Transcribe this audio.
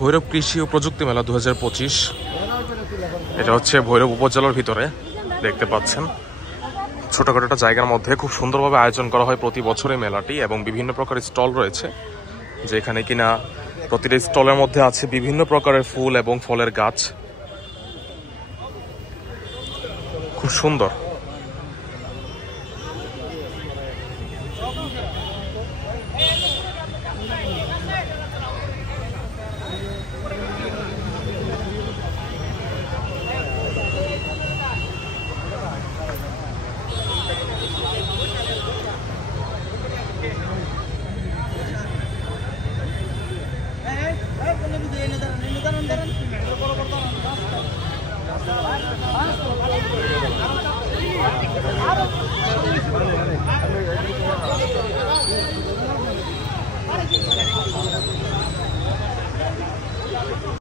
ভৈরব কৃষি ও প্রযুক্তি মেলা 2025। এটা হচ্ছে ভৈরব উপজেলার ভিতরে দেখতে পাচ্ছেন। ছোটখাটো একটা জায়গার মধ্যে খুব সুন্দরভাবে আয়োজন করা হয় প্রতি বছরই মেলাটি, এবং বিভিন্ন প্রকারের স্টল রয়েছে, যেখানে কিনা প্রতিটা স্টলের মধ্যে আছে বিভিন্ন প্রকারের ফুল এবং ফলের গাছ। খুব সুন্দর।